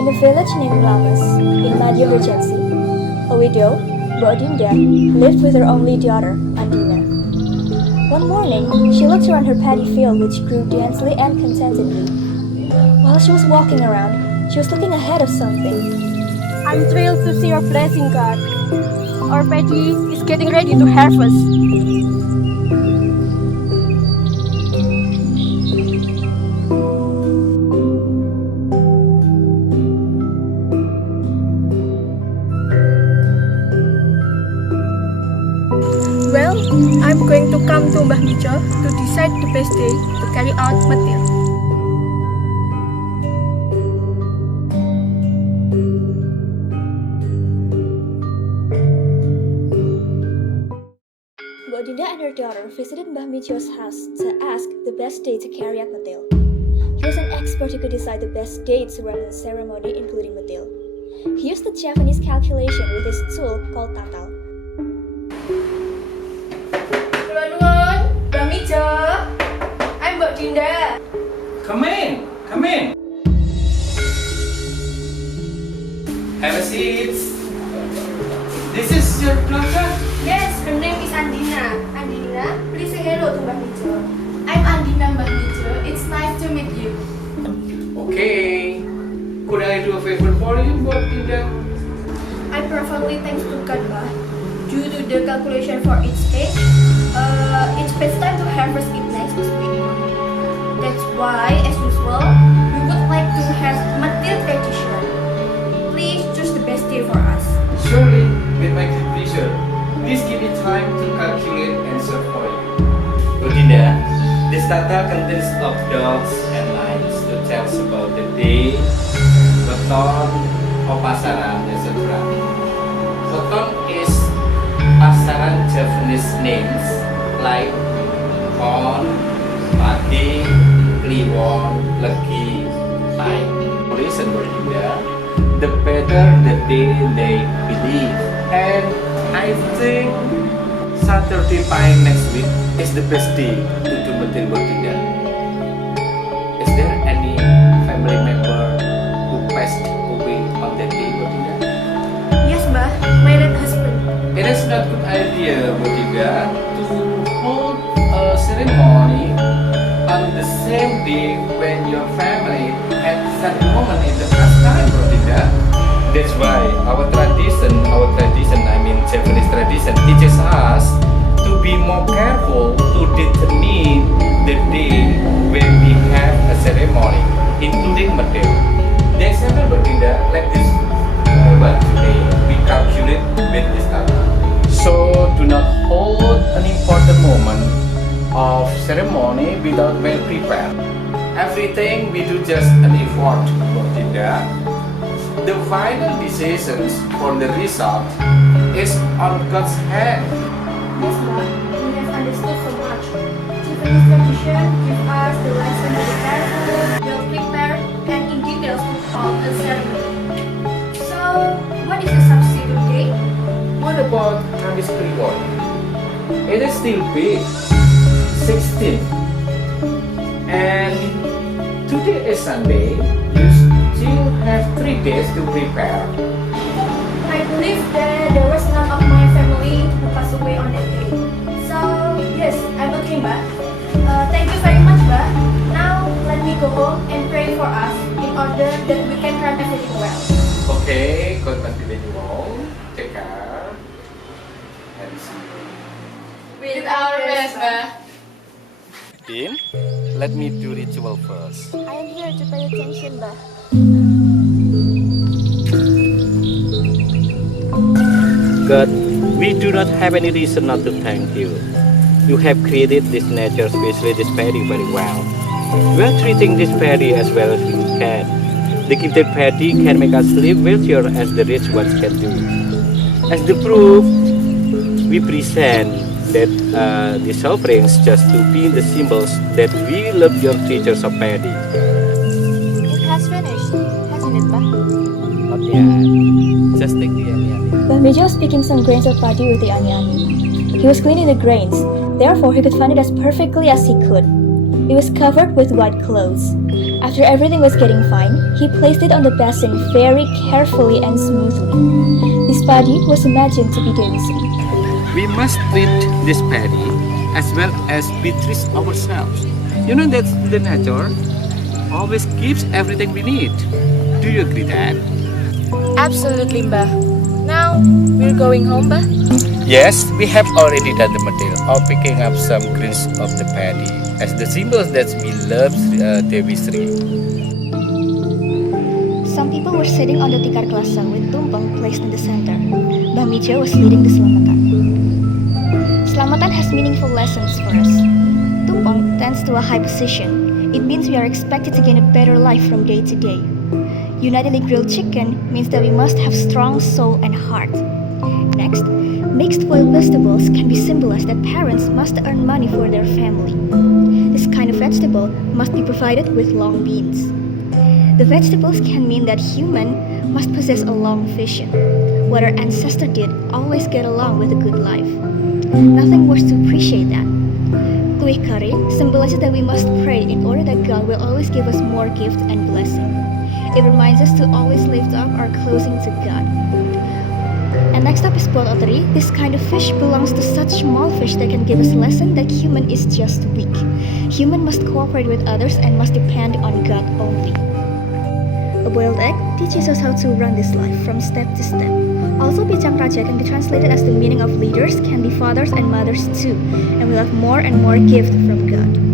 In a village named Lamas, in Madhya Regency, a widow, Bodinda, lived with her only daughter, Andina. One morning, she looked around her paddy field which grew densely and contentedly. While she was walking around, she was looking ahead of something. I'm thrilled to see your blessing, God. Our paddy is getting ready to harvest. Well, I'm going to come to Mbah Mijo to decide the best day to carry out Methil. Bodinda and her daughter visited Mbah Mijo's house to ask the best day to carry out Methil. He was an expert who could decide the best dates to run the ceremony, including Methil. He used the Japanese calculation with his tool called tatal. Mbah Mijo, I'm Bodinda. Come in, come in. Have a seat. This is your daughter? Yes, her name is Andina. Andina, please say hello to Mbah Mijo. I'm Andina, Mbah Mijo. It's nice to meet you. Okay. Could I do a favor for you, Bodinda? I preferably thanks to God, Mbah. Due to the calculation for each age, it's best time to harvest it next spring. That's why, as usual, we would like to have Methil tradition. Please choose the best day for us. Surely, with my great pleasure. Please give me time to calculate and serve for you. Bodinda, this data contains of dots and lines to tell us about the day, weton, pasaran, etc. Weton is pasaran Japanese names like pon, padi, kliwon, legi, tai. Listen, Bodinda, the better the day they believe. And I think Saturday by next week is the best day to do Methil, Bodinda. Is there any family member who passed away on that day, Bodinda? Yes, Mbah, my late husband. It is not good idea, Bodinda, to hold a ceremony on the same day when your family had that moment in the past time, Bodinda. That's why our tradition, I mean Japanese tradition, teaches us to be more careful to determine the day when we have a ceremony, including Methil. The example, Bodinda, like this one today, we calculate with this data. So do not hold an important moment of ceremony without well prepared. Everything we do just an effort, Bodinda. The final decisions for the result is on God's hand. Yes, Mbah, we have understood so much. Japanese tradition gives us the lesson to be careful, well prepared, and in details to hold a ceremony. So, what is the substitute date? What about Kamis Kliwon? It is still big, 16. And today is Sunday. You still have 3 days to prepare. I believe that there was none of my family who passed away on that day. So, yes, I'm okay, Mbah. Thank you very much, Mbah. Now, let me go home and pray for us in order that we can run everything well. Okay, God bless you all. Take care. And see you. With our best, Mbah. Dean, let me do ritual first. I am here to pay attention, Mbah. God, we do not have any reason not to thank you. You have created this nature, especially this paddy, very well. We are treating this paddy as well as we can. The gifted paddy can make us live wealthier as the rich ones can do. As the proof, we present that these offerings just to be the symbols that we love your teachers of paddy. It has finished, hasn't it, Mbah? Not yet. Just take the onion. Mbah Mijo was picking some grains of paddy with the onion. He was cleaning the grains, therefore he could find it as perfectly as he could. It was covered with white clothes. After everything was getting fine, he placed it on the basin very carefully and smoothly. This paddy was imagined to be daisy. We must treat this paddy as well as we treat ourselves. You know that the nature always gives everything we need. Do you agree that? Absolutely, Mbah. Now, we're going home, Mbah? Yes, we have already done the Methil of picking up some grains of the paddy as the symbols that we love Dewi Sri. Some people were sitting on the tikar kelasang with tumpeng placed in the center. Mbah Mijo was leading the selamatan. Selamatan has meaningful lessons for us. Tumpeng tends to a high position. It means we are expected to gain a better life from day to day. Unitedly grilled chicken means that we must have strong soul and heart. Next, mixed boiled vegetables can be symbolized that parents must earn money for their family. This kind of vegetable must be provided with long beans. The vegetables can mean that human must possess a long vision. What our ancestors did always get along with a good life. Nothing worse to appreciate that. Kuih kari symbolizes that we must pray in order that God will always give us more gift and blessing. It reminds us to always lift up our closing to God. And next up is boiled oteri. This kind of fish belongs to such small fish that can give us a lesson that human is just weak. Human must cooperate with others and must depend on God only. A boiled egg teaches us how to run this life from step to step. Also, Bijang Raja can be translated as the meaning of leaders can be fathers and mothers too, and will have more and more gift from God.